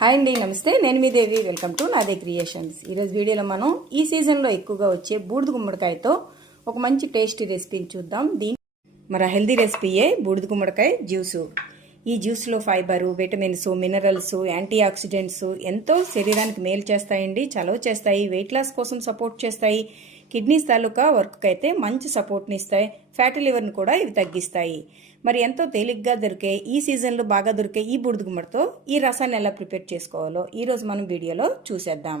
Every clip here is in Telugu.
హాయ్ అండి, నమస్తే. నేను మీ దేవి. వెల్కమ్ టు నాదే క్రియేషన్స్. ఈరోజు వీడియోలో మనం ఈ సీజన్లో ఎక్కువగా వచ్చే బూడిద గుమ్మడికాయతో ఒక మంచి టేస్టీ రెసిపీని చూద్దాం. మన హెల్దీ రెసిపీయే బూడిద గుమ్మడికాయ జ్యూసు. ఈ జ్యూస్లో fibre, vitamins, minerals, antioxidants ఎంతో శరీరానికి మేలు చేస్తాయండి, చలవ చేస్తాయి, వెయిట్ లాస్ కోసం సపోర్ట్ చేస్తాయి, కిడ్నీస్ తాలూకా వర్క్ అయితే మంచి సపోర్ట్ని ఇస్తాయి, ఫ్యాటీ లివర్ని కూడా ఇవి తగ్గిస్తాయి. మరి ఎంతో తేలిగ్గా దొరికే, ఈ సీజన్లో బాగా దొరికే ఈ బూడిద గుమ్మడితో ఈ రసాన్ని ఎలా ప్రిపేర్ చేసుకోవాలో ఈరోజు మనం వీడియోలో చూసేద్దాం.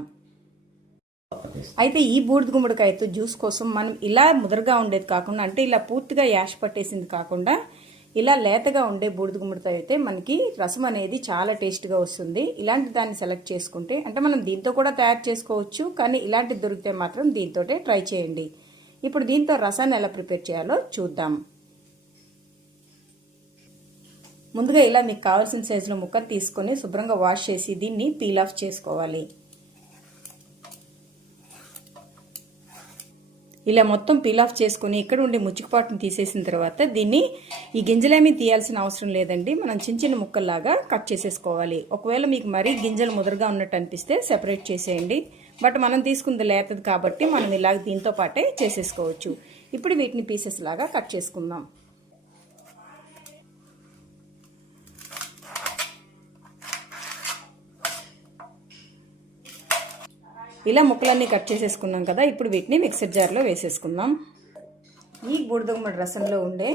అయితే ఈ బూడిద గుమ్మడికాయతో జ్యూస్ కోసం మనం ఇలా ముదరగా ఉండేది కాకుండా, అంటే ఇలా పూర్తిగా యాష్ పట్టేసింది కాకుండా, ఇలా లేతగా ఉండే బూడిద గుమ్మడితో అయితే మనకి రసం అనేది చాలా టేస్ట్గా వస్తుంది. ఇలాంటి దాన్ని సెలెక్ట్ చేసుకుంటే, అంటే మనం దీంతో కూడా తయారు చేసుకోవచ్చు, కానీ ఇలాంటిది దొరికితే మాత్రం దీంతోటే ట్రై చేయండి. ఇప్పుడు దీంతో రసాన్ని ఎలా ప్రిపేర్ చేయాలో చూద్దాం. ముందుగా ఇలా మీకు కావాల్సిన సైజులో ముక్కలు తీసుకొని శుభ్రంగా వాష్ చేసి దీన్ని పీల్ ఆఫ్ చేసుకోవాలి. ఇలా మొత్తం పీల్ ఆఫ్ చేసుకుని ఇక్కడ ఉండే ముచ్చికపాటును తీసేసిన తర్వాత దీన్ని ఈ గింజలేమీ తీయాల్సిన అవసరం లేదండి. మనం చిన్న చిన్న ముక్కల్లాగా కట్ చేసేసుకోవాలి. ఒకవేళ మీకు మరీ గింజలు ముదరగా ఉన్నట్టు అనిపిస్తే సెపరేట్ చేసేయండి. బట్ మనం తీసుకుంది లేతది కాబట్టి మనం ఇలా దీంతో పాటే చేసేసుకోవచ్చు. ఇప్పుడు వీటిని పీసెస్ లాగా కట్ చేసుకుందాం. ఇలా ముక్కలన్నీ కట్ చేసేసుకున్నాం కదా, ఇప్పుడు వీటిని మిక్సర్ జార్లో వేసేసుకుందాం. ఈ బూడిద గుమ్మడి రసంలో ఉండే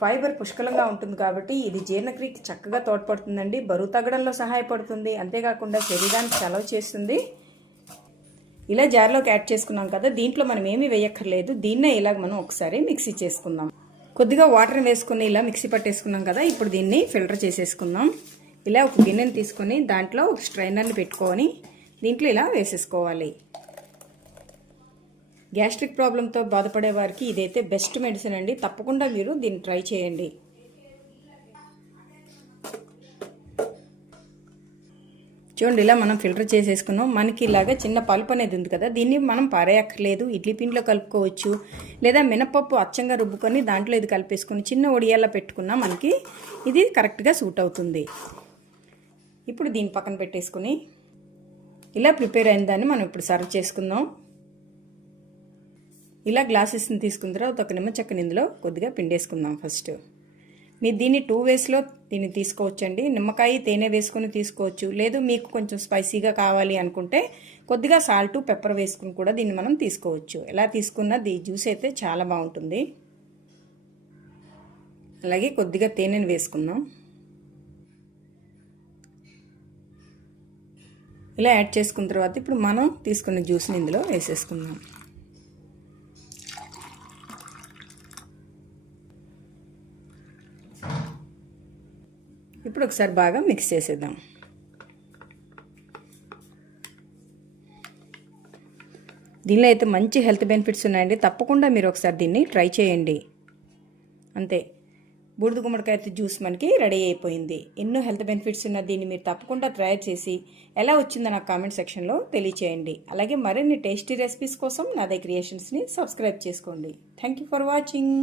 ఫైబర్ పుష్కలంగా ఉంటుంది కాబట్టి ఇది జీర్ణక్రియకి చక్కగా తోడ్పడుతుందండి, బరువు తగ్గడంలో సహాయపడుతుంది, అంతేకాకుండా శరీరానికి చలవ చేస్తుంది. ఇలా జార్లోకి యాడ్ చేసుకున్నాం కదా, దీంట్లో మనం ఏమీ వేయక్కర్లేదు. దీన్నే ఇలా మనం ఒకసారి మిక్సీ చేసుకుందాం. కొద్దిగా వాటర్ వేసుకుని ఇలా మిక్సీ పట్టేసుకున్నాం కదా, ఇప్పుడు దీన్ని ఫిల్టర్ చేసేసుకుందాం. ఇలా ఒక గిన్నెని తీసుకొని దాంట్లో ఒక స్ట్రైనర్ని పెట్టుకొని దీంట్లో ఇలా వేసేసుకోవాలి. గ్యాస్ట్రిక్ ప్రాబ్లంతో బాధపడే వారికి ఇదైతే బెస్ట్ మెడిసిన్ అండి. తప్పకుండా మీరు దీన్ని ట్రై చేయండి. చూడండి, ఇలా మనం ఫిల్టర్ చేసేసుకున్నాం. మనకి ఇలాగా చిన్న పల్ప్ అనేది ఉంది కదా, దీన్ని మనం పారేయక్కర్లేదు. ఇడ్లీ పిండిలో కలుపుకోవచ్చు, లేదా మినపప్పు అచ్చంగా రుబ్బుకొని దాంట్లో ఇది కలిపేసుకొని చిన్న ఒడియాలా పెట్టుకున్నా మనకి ఇది కరెక్ట్గా సూట్ అవుతుంది. ఇప్పుడు దీన్ని పక్కన పెట్టేసుకుని ఇలా ప్రిపేర్ అయిన దాన్ని మనం ఇప్పుడు సర్వ్ చేసుకుందాం. ఇలా గ్లాసెస్ని తీసుకున్న తర్వాత ఒక నిమ్మ చెక్కని ఇందులో కొద్దిగా పిండేసుకుందాం. ఫస్ట్ మీరు దీన్ని 2 వేస్లో దీన్ని తీసుకోవచ్చండి. నిమ్మకాయ, తేనె వేసుకొని తీసుకోవచ్చు, లేదు మీకు కొంచెం స్పైసీగా కావాలి అనుకుంటే కొద్దిగా సాల్ట్, పెప్పర్ వేసుకుని కూడా దీన్ని మనం తీసుకోవచ్చు. ఎలా తీసుకున్నా ఈ జ్యూస్ అయితే చాలా బాగుంటుంది. అలాగే కొద్దిగా తేనెని వేసుకుందాం. ఇలా యాడ్ చేసుకున్న తర్వాత ఇప్పుడు మనం తీసుకున్న జ్యూస్ని ఇందులో వేసేసుకుందాం. ఇప్పుడు ఒకసారి బాగా మిక్స్ చేసేద్దాం. దీనిలో అయితే మంచి హెల్త్ బెనిఫిట్స్ ఉన్నాయండి. తప్పకుండా మీరు ఒకసారి దీన్ని ట్రై చేయండి. అంతే, బూడిద గుమ్మడికాయ జ్యూస్ మనకి రెడీ అయిపోయింది. ఎన్నో హెల్త్ బెనిఫిట్స్ ఉన్న దీన్ని మీరు తప్పకుండా ట్రై చేసి ఎలా వచ్చిందో నాకు కామెంట్ సెక్షన్లో తెలియచేయండి. అలాగే మరిన్ని టేస్టీ రెసిపీస్ కోసం నాదే క్రియేషన్స్ని సబ్స్క్రైబ్ చేసుకోండి. Thank you for watching.